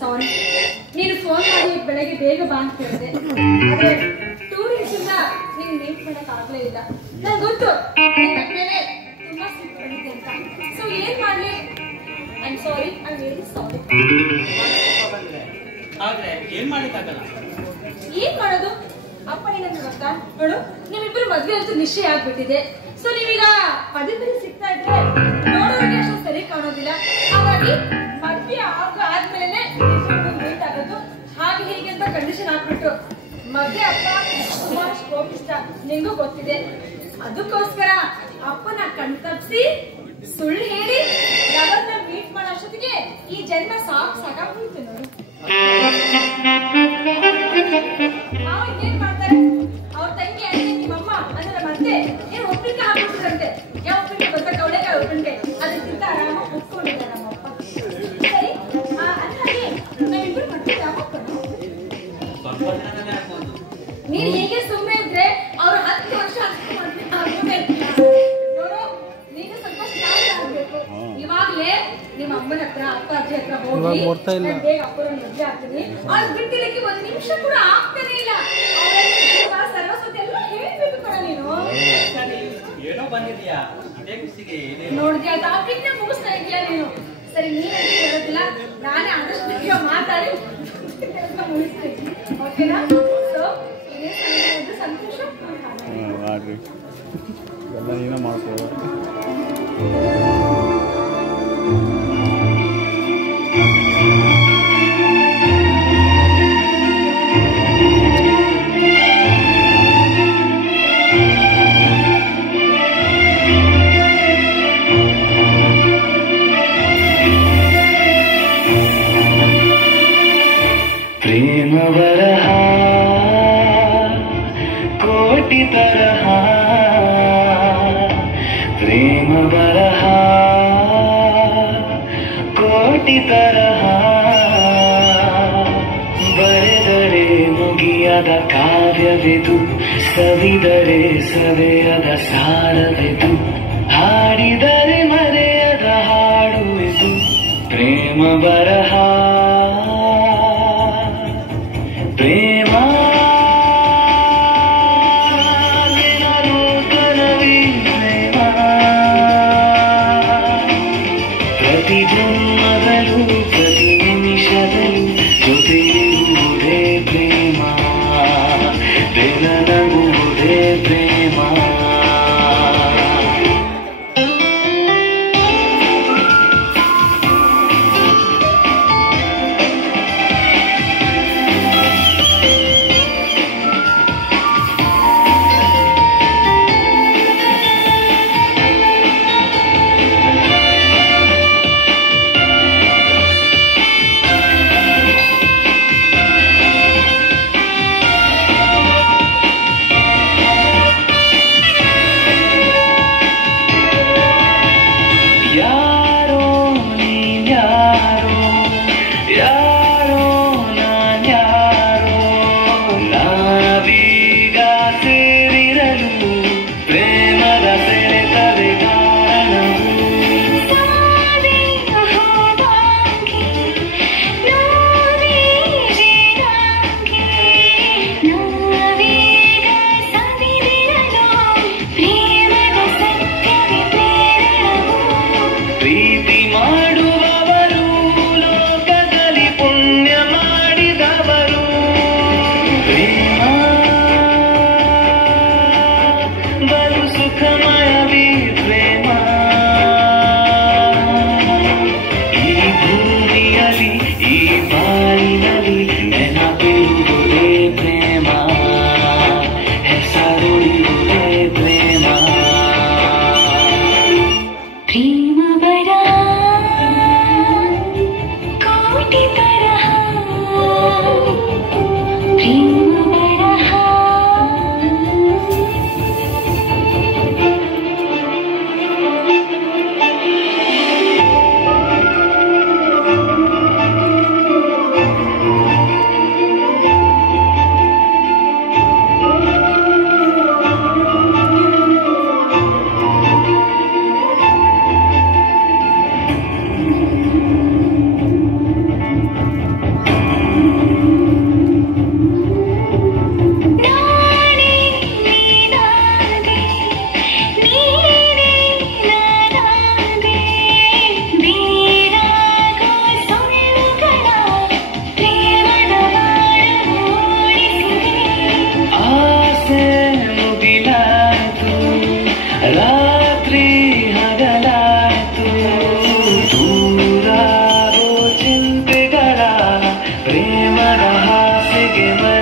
ಸಾರಿ, ನೀನು ಫೋನ್ ಮಾಡಿ ಬೆಳಗ್ಗೆ ಬೇಗ ಬಾ ಅಂತ ಹೇಳಿದೆ. ಆದ್ರೆ 2 days ಇಂದ ನೀನು ಮೀಟ್ ಮಾಡಕ್ ಆಗ್ಲೇ ಇಲ್ಲ. ನಂಗೆ ಗೊತ್ತು ನನ್ನ ಮೇಲೆ ತುಂಬಾ ಸಿಟ್ಟು ಬಂದಿದೆ ಅಂತ. ಸೊ ಏನ್ ಮಾಡ್ಲಿ? I am sorry, I am very sorry. ಆದ್ರೆ ಏನ್ ಮಾಡಕ್ಕಾಗಲ್ಲ. ಏನ್ ಮಾಡೋದು? ಅಪ್ಪ ಏನಂತ ಗೊತ್ತಾ? ನೋಡು, ನಿಮ್ಮಿಬ್ಬರು ಮದ್ವೆ ಅಂತೂ ನಿಶ್ಚಯ ಆಗ್ಬಿಟ್ಟಿದೆ. ಸೊ ನೀವೀಗ ಪದೇ ಪದೇ ಸಿಗ್ತಾ ಇದ್ರೆ ನೋಡೋರಿಗೆ ಅಷ್ಟು ಸರಿ ಕಾಣೋದಿಲ್ಲ. ಹಾಗಾಗಿ ಮದ್ವೆ ಆದ್ಮೇಲೆ ಮೀಟ್ ಆಗೋದು ಹಾಗೆ ಹೀಗೆ ಅಂತ ಕಂಡೀಷನ್ ಹಾಕ್ಬಿಟ್ಟು ಮದ್ವೆ ಅಪ್ಪ ಸುಮಾರಷ್ಟು ಕೋಪಿಷ್ಟ, ನಿಂಗೂ ಗೊತ್ತಿದೆ. ಅದಕ್ಕೋಸ್ಕರ ಅಪ್ಪನ ಕಣ್ತಪ್ಸಿ ಸುಳ್ಳು ಹೇಳಿ ಯಾವನ್ನ ಮೀಟ್ ಮಾಡೋ ಅಷ್ಟೊತ್ತಿಗೆ ಈ ಜನ್ಮ ಸಾಕಾಗ್ಬಿಡುತ್ತೆ ನೋಡು. ನಾವು ಇನ್ನೇನ್ ಮಾಡ್ತಾರೆ? ಅವ್ರ ತಂಗಿ ಅಣ್ಣ ನಿಮ್ಮಮ್ಮ ಅಂದ್ರೆ ಮತ್ತೆ ಏನ್ ಒಪ್ಪಿಗೆ ಹಾಕ್ಬಿಟ್ಟಿರಂತೆ. ಯಾವ ಒಪ್ಪಿಗೆ ಗೊತ್ತಾ? ಕವಳೆಕಾಯಿ ಒಪ್ಪಿಗೆ. ಅದಕ್ಕಿಂತ ಆರಾಮಾಗಿ ಕುತ್ಕೊಂಡಿದ್ದಾರೆ ನಮ್ಮಪ್ಪ. ಸರಿ, ಅಂದಾಗೆ ನಾವಿಬ್ರು ಮತ್ತೆ ಯಾವಾಗ ನೀನ್ ಹೀಗೆ ಸುಮ್ಮನೆ ಇದ್ರೆ ಅವ್ರು 10 ವರ್ಷ ನೋಡು, ನೀನು ಸ್ವಲ್ಪ ಸ್ಟ್ರಾಂಗ್ ಆಗ್ಬೇಕು. ಇವಾಗ್ಲೇ ನಿಮ್ಮ ಅಮ್ಮನ ಹತ್ರ ಅಪ್ಪ ಅಜ್ಜಿ ಹತ್ರ ಹೋಗಿ ಬೇಗ ಅಪ್ಪನ ಮದ್ವೆ ಆಗ್ತೀನಿ. ಅವ್ರು ಬಿಟ್ಟಿಲಿಕ್ಕೆ 1 ನಿಮಿಷ ಕೂಡ ಆಗ್ತಾನೆ ಇಲ್ಲ. ಸರ್ವಸ್ವತಿ ಎಲ್ಲ ಹೇಳ್ಬೇಕು ಕಣ ನೀನು. ಏನೋ ಬಂದಿದ್ಯಾ ನೋಡಿದ್ಯಾ? ಟಾಪಿಕ್ ಮುಗಿಸ್ತಾ ಇದೀಯಾ ನೀನು. ಸರಿ, ನೀನಂತ ಹೇಳೋದಿಲ್ಲ, ನಾನೇ ಆದಷ್ಟು ಮಾತಾಡಿ ಮುಗಿಸ್ತೀನಿ. ಓಕೆನಾ? ಸೊ ಇದೇ ಸಂತೋಷ ಮಾಡ್ರಿ ಎಲ್ಲ ನೀನೇ ಮಾಡ್ಕೊಳ್ಳೋ. ಪ್ರೇಮ ಬರಹ ಕೋಟಿ ತರಹ, ಪ್ರೇಮ ಬರಹ ಕೋಟಿ ತರಹ, ಬರೆದರೆ ಮುಗಿಯದ ಕಾವ್ಯವಿದು, ಸವಿದರೆ ಸವೆಯದ ಸಾರವಿದು, ಹಾಡಿದರೆ ಮರೆಯದ ಹಾಡು ಇದು ಪ್ರೇಮ ಬರಹ. ಪ್ರೇಮ ಕನವಿ ಪ್ರೇಮ, ಪ್ರತಿ ಜನ್ಮದಲ್ಲೂ ಪ್ರತಿ ನಿಮಿಷದಲ್ಲೂ ಜೊತೆಯಿರುವುದೇ ಪ್ರೇಮ, ಬೆಳಗುವುದೇ ಪ್ರೇಮ. ಮರೆಯುವುದೇ